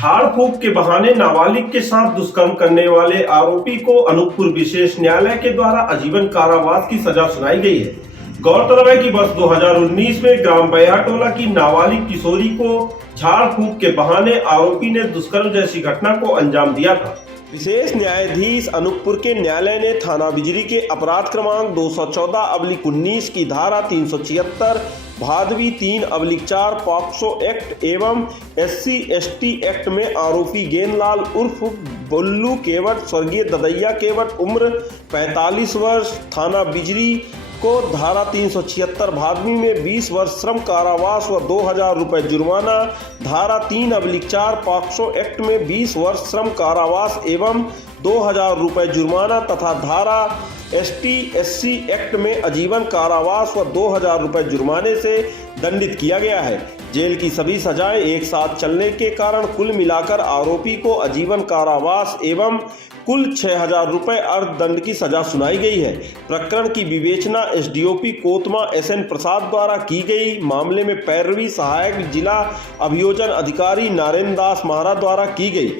झाड़ फूंक के बहाने नाबालिग के साथ दुष्कर्म करने वाले आरोपी को अनूपपुर विशेष न्यायालय के द्वारा आजीवन कारावास की सजा सुनाई गई है। गौरतलब है कि वर्ष 2019 में ग्राम बैयाटोला की नाबालिग किशोरी को झाड़ फूंक के बहाने आरोपी ने दुष्कर्म जैसी घटना को अंजाम दिया था। विशेष न्यायाधीश अनूपपुर के न्यायालय ने थाना बिजरी के अपराध क्रमांक 214/19 की धारा 376 भादवी 3/4 पॉक्सो एक्ट एवं SC/ST एक्ट में आरोपी गेंदलाल उर्फ बुल्लू केवट स्वर्गीय ददैया केवट उम्र 45 वर्ष थाना बिजरी को धारा 376 भादवी में 20 वर्ष श्रम कारावास व 2000 रुपये जुर्माना, धारा 3/4 पॉक्सो एक्ट में 20 वर्ष श्रम कारावास एवं 2000 रुपये जुर्माना तथा धारा ST/SC एक्ट में आजीवन कारावास व 2000 रुपये जुर्माने से दंडित किया गया है। जेल की सभी सजाएं एक साथ चलने के कारण कुल मिलाकर आरोपी को आजीवन कारावास एवं कुल 6000 रुपये अर्थदंड की सजा सुनाई गई है। प्रकरण की विवेचना SDOP कोतमा SN प्रसाद द्वारा की गई। मामले में पैरवी सहायक जिला अभियोजन अधिकारी नारायण दास महाराज द्वारा की गई।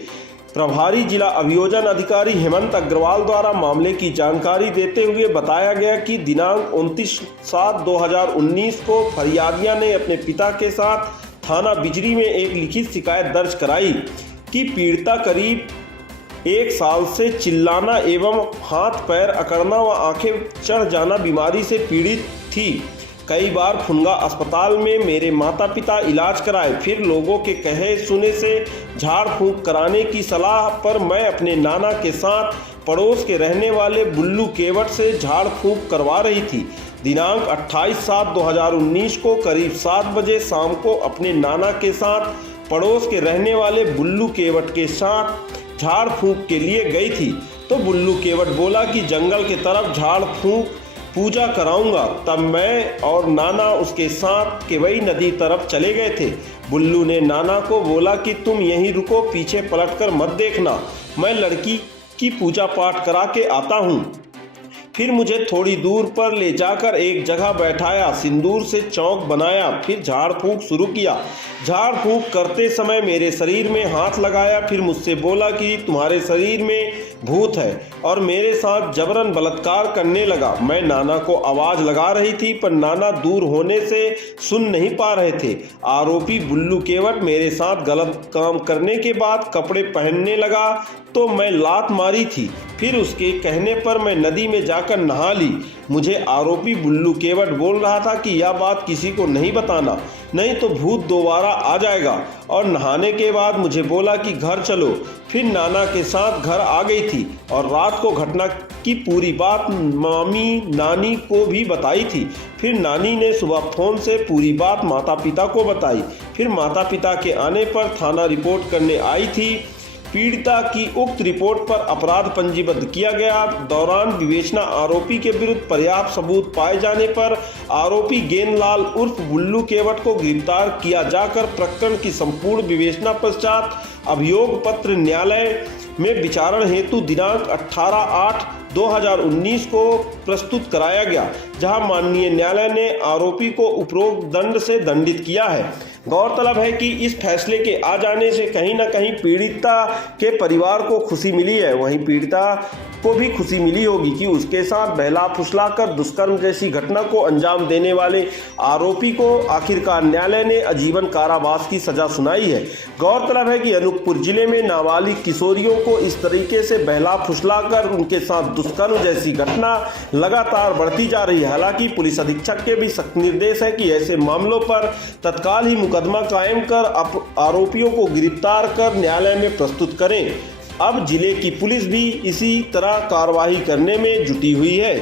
प्रभारी जिला अभियोजन अधिकारी हेमंत अग्रवाल द्वारा मामले की जानकारी देते हुए बताया गया कि दिनांक 29/7/2019 को फरियादिया ने अपने पिता के साथ थाना बिजरी में एक लिखित शिकायत दर्ज कराई कि पीड़िता करीब 1 साल से चिल्लाना एवं हाथ पैर अकड़ना व आंखें चढ़ जाना बीमारी से पीड़ित थी। कई बार फुनगा अस्पताल में मेरे माता पिता इलाज कराए, फिर लोगों के कहे सुने से झाड़ फूंक कराने की सलाह पर मैं अपने नाना के साथ पड़ोस के रहने वाले बुल्लू केवट से झाड़ फूंक करवा रही थी। दिनांक 28/7/2019 को करीब 7 बजे शाम को अपने नाना के साथ पड़ोस के रहने वाले बुल्लू केवट के साथ झाड़ फूंक के लिए गई थी तो बुल्लू केवट बोला कि जंगल के तरफ झाड़ फूंक पूजा कराऊंगा। तब मैं और नाना उसके साथ केवई नदी तरफ चले गए थे। बुल्लू ने नाना को बोला कि तुम यहीं रुको, पीछे पलटकर मत देखना, मैं लड़की की पूजा पाठ करा के आता हूँ। फिर मुझे थोड़ी दूर पर ले जाकर एक जगह बैठाया, सिंदूर से चौक बनाया, फिर झाड़ फूंक शुरू किया। झाड़ फूंक करते समय मेरे शरीर में हाथ लगाया, फिर मुझसे बोला कि तुम्हारे शरीर में भूत है और मेरे साथ जबरन बलात्कार करने लगा। मैं नाना को आवाज़ लगा रही थी पर नाना दूर होने से सुन नहीं पा रहे थे। आरोपी बुल्लू केवट मेरे साथ गलत काम करने के बाद कपड़े पहनने लगा तो मैं लात मारी थी। फिर उसके कहने पर मैं नदी में जाकर नहा ली। मुझे आरोपी बुल्लू केवट बोल रहा था कि यह बात किसी को नहीं बताना, नहीं तो भूत दोबारा आ जाएगा, और नहाने के बाद मुझे बोला कि घर चलो। फिर नाना के साथ घर आ गई थी और रात को घटना की पूरी बात मामी नानी को भी बताई थी। फिर नानी ने सुबह फोन से पूरी बात माता पिता को बताई। फिर माता पिता के आने पर थाना रिपोर्ट करने आई थी। पीड़िता की उक्त रिपोर्ट पर अपराध पंजीबद्ध किया गया। दौरान विवेचना आरोपी के विरुद्ध पर्याप्त सबूत पाए जाने पर आरोपी गेंदलाल उर्फ बुल्लू केवट को गिरफ्तार किया जाकर प्रकरण की संपूर्ण विवेचना पश्चात अभियोग पत्र न्यायालय में विचारण हेतु दिनांक 18/8/2019 को प्रस्तुत कराया गया, जहां माननीय न्यायालय ने आरोपी को उपरोक्त दंड से दंडित किया है। गौरतलब है कि इस फैसले के आ जाने से कहीं न कहीं पीड़िता के परिवार को खुशी मिली है, वहीं पीड़िता को भी खुशी मिली होगी कि उसके साथ बहला फुसलाकर दुष्कर्म जैसी घटना को अंजाम देने वाले आरोपी को आखिरकार न्यायालय ने आजीवन कारावास की सजा सुनाई है। गौरतलब है कि अनूपपुर जिले में नाबालिग किशोरियों को इस तरीके से बहला फुसलाकर उनके साथ दुष्कर्म जैसी घटना लगातार बढ़ती जा रही है। हालांकि पुलिस अधीक्षक के भी सख्त निर्देश है कि ऐसे मामलों पर तत्काल ही मुकदमा कायम कर आरोपियों को गिरफ्तार कर न्यायालय में प्रस्तुत करें। अब जिले की पुलिस भी इसी तरह कार्रवाई करने में जुटी हुई है।